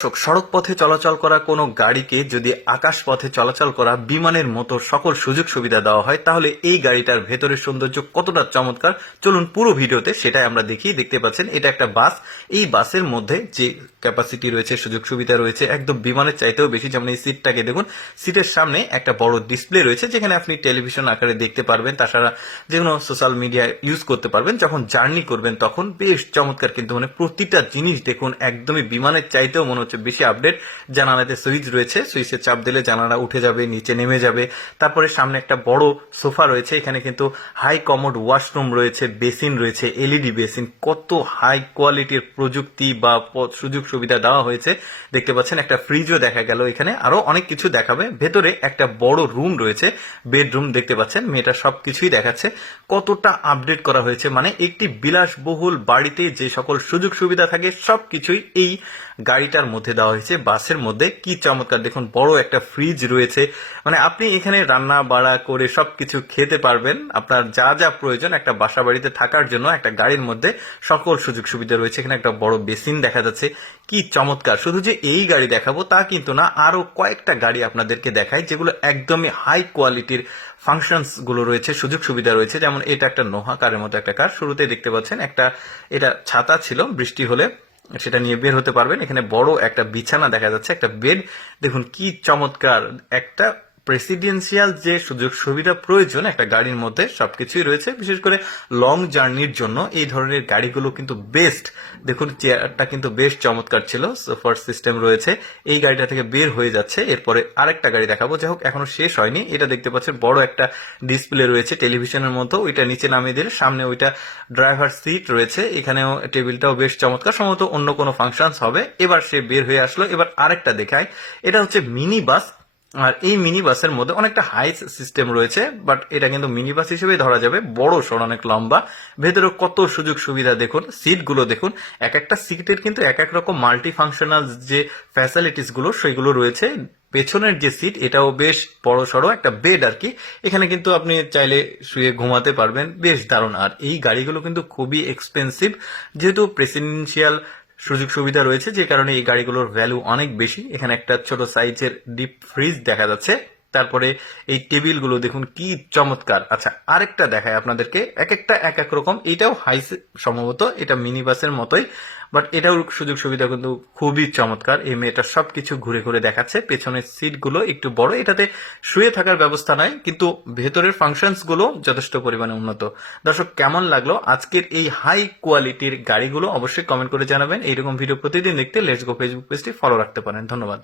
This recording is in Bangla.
সড়ক পথে চলাচল করা কোনো গাড়িকে যদি আকাশ পথে চলাচল করা বিমানের মতো সকল সুযোগ সুবিধা দেওয়া হয় তাহলে এই গাড়িটার ভেতরের সৌন্দর্য কতটা চমৎকার চলুন পুরো ভিডিওতে সেটাই আমরা দেখতে পাচ্ছেন এটা একটা বাস। এই বাসের মধ্যে যে ক্যাপাসিটি রয়েছে, সুযোগ সুবিধা রয়েছে একদম বিমানের চাইতেও বেশি। যেমন এই সিটটাকে দেখুন, সিটের সামনে একটা বড় ডিসপ্লে রয়েছে যেখানে আপনি টেলিভিশন আকারে দেখতে পারবেন, তাছাড়া যে কোনো সোশ্যাল মিডিয়া ইউজ করতে পারবেন। যখন জার্নি করবেন তখন বেশ চমৎকার, কিন্তু প্রতিটা জিনিস দেখুন একদমই বিমানের চাইতেও মনে হচ্ছে বেশি আপডেট। জানালাতে সুইচ রয়েছে, সুইচে চাপ দিলে জানালা উঠে যাবে, নিচে নেমে যাবে। তারপরে সামনে একটা বড় সোফা রয়েছে, এখানে কিন্তু হাই কমোড ওয়াশরুম রয়েছে, বেসিন রয়েছে, এলইডি বেসিন। কত হাই কোয়ালিটির প্রযুক্তি বা সুযোগ সুবিধা দেওয়া হয়েছে দেখতে পাচ্ছেন। একটা ফ্রিজও দেখা গেল, এখানে আরো অনেক কিছু দেখাবে। ভেতরে একটা বড় রুম রয়েছে, বেডরুম দেখতে পাচ্ছেন। মেয়েটা সবকিছুই দেখাচ্ছে কতটা আপডেট করা হয়েছে। মানে একটি বিলাসবহুল বাড়িতে যে সকল সুযোগ সুবিধা থাকে সবকিছুই এই গাড়িটার মধ্যে দেওয়া হয়েছে। বাসের মধ্যে কি চমৎকার দেখুন, বড় একটা ফ্রিজ রয়েছে। মানে আপনি এখানে রান্না বাড়া করে সবকিছু খেতে পারবেন। আপনার যা যা প্রয়োজন একটা বাসা বাড়িতে থাকার জন্য একটা গাড়ির মধ্যে সকল সুযোগ সুবিধা রয়েছে। এখানে একটা বড় বেসিন দেখা যাচ্ছে, কি চমৎকার। শুধু যে এই গাড়ি দেখাবো তা কিন্তু না, আরো কয়েকটা গাড়ি আপনাদেরকে দেখাই যেগুলো একদমই হাই কোয়ালিটির ফাংশনস গুলো রয়েছে, সুযোগ সুবিধা রয়েছে। যেমন এটা একটা নোহা কারের মতো একটা কার, শুরুতে দেখতে পাচ্ছেন একটা এটা ছাতা ছিল, বৃষ্টি হলে সেটা নিয়ে বের হতে পারবেন। এখানে বড় একটা বিছানা দেখা যাচ্ছে, একটা বেড দেখুন কি চমৎকার। একটা প্রেসিডেন্সিয়াল যে সুযোগ সুবিধা প্রয়োজন একটা গাড়ির মধ্যে সবকিছুই রয়েছে। বিশেষ করে লং জার্নির জন্য এই ধরনের গাড়িগুলো কিন্তু বেস্ট। দেখুন চেয়ারটা কিন্তু বেশ চমৎকার ছিল, সোফার সিস্টেম রয়েছে। এই গাড়িটা থেকে বের হয়ে যাচ্ছে, এরপরে আরেকটা গাড়ি দেখাবো। যাই হোক এখনো শেষ হয়নি। এটা দেখতে পাচ্ছেন বড় একটা ডিসপ্লে রয়েছে টেলিভিশনের মতো, ওইটা নিচে নামিয়ে দিলে সামনে ওইটা ড্রাইভার সিট রয়েছে। এখানেও টেবিলটাও বেশ চমৎকার, সম্ভবত অন্য কোনো ফাংশনস হবে। এবার সে বের হয়ে আসলো। এবার আরেকটা দেখায়, এটা হচ্ছে মিনি বাস। আর এই মিনি বাসের মধ্যে অনেকটা হাই সিস্টেম রয়েছে, বাট এটা কিন্তু মিনি বাস হিসেবে ধরা যাবে। বড় সড়, অনেক লম্বা, ভেতরে কত সুযোগ সুবিধা দেখুন। সিটগুলো দেখুন, এক একটা সিটের কিন্তু এক এক রকম মাল্টি ফাংশনাল যে ফ্যাসিলিটিস গুলো সেগুলো রয়েছে। পেছনের যে সিট এটাও বেশ বড় সড়ো, একটা বেড আর কি। এখানে কিন্তু আপনি চাইলে শুয়ে ঘুমাতে পারবেন, বেশ দারুণ। আর এই গাড়িগুলো কিন্তু খুবই এক্সপেন্সিভ, যেহেতু প্রেসিডেন্সিয়াল সুযোগ সুবিধা রয়েছে যে কারণে এই গাড়িগুলোর ভ্যালু অনেক বেশি। এখানে একটা ছোট সাইজের ডিপ ফ্রিজ দেখা যাচ্ছে। তারপরে এই টেবিলগুলো দেখুন কি চমৎকার। আচ্ছা আরেকটা দেখায় আপনাদেরকে, এক একটা এক এক রকম। এটাও হাই, সম্ভবত এটা মিনি বাসের মতোই, বাট এটাও সুযোগ সুবিধা কিন্তু খুবই চমৎকার। এই মেয়েটা সবকিছু ঘুরে ঘুরে দেখাচ্ছে। পেছনের সিট গুলো একটু বড়, এটাতে শুয়ে থাকার ব্যবস্থা নাই, কিন্তু ভেতরের ফাংশনস গুলো যথেষ্ট পরিমাণে উন্নত। দর্শক কেমন লাগলো আজকের এই হাই কোয়ালিটির গাড়িগুলো অবশ্যই কমেন্ট করে জানাবেন। এইরকম ভিডিও প্রতিদিন দেখতে লেটস গো ফেসবুক পেজটি ফলো রাখতে পারেন। ধন্যবাদ।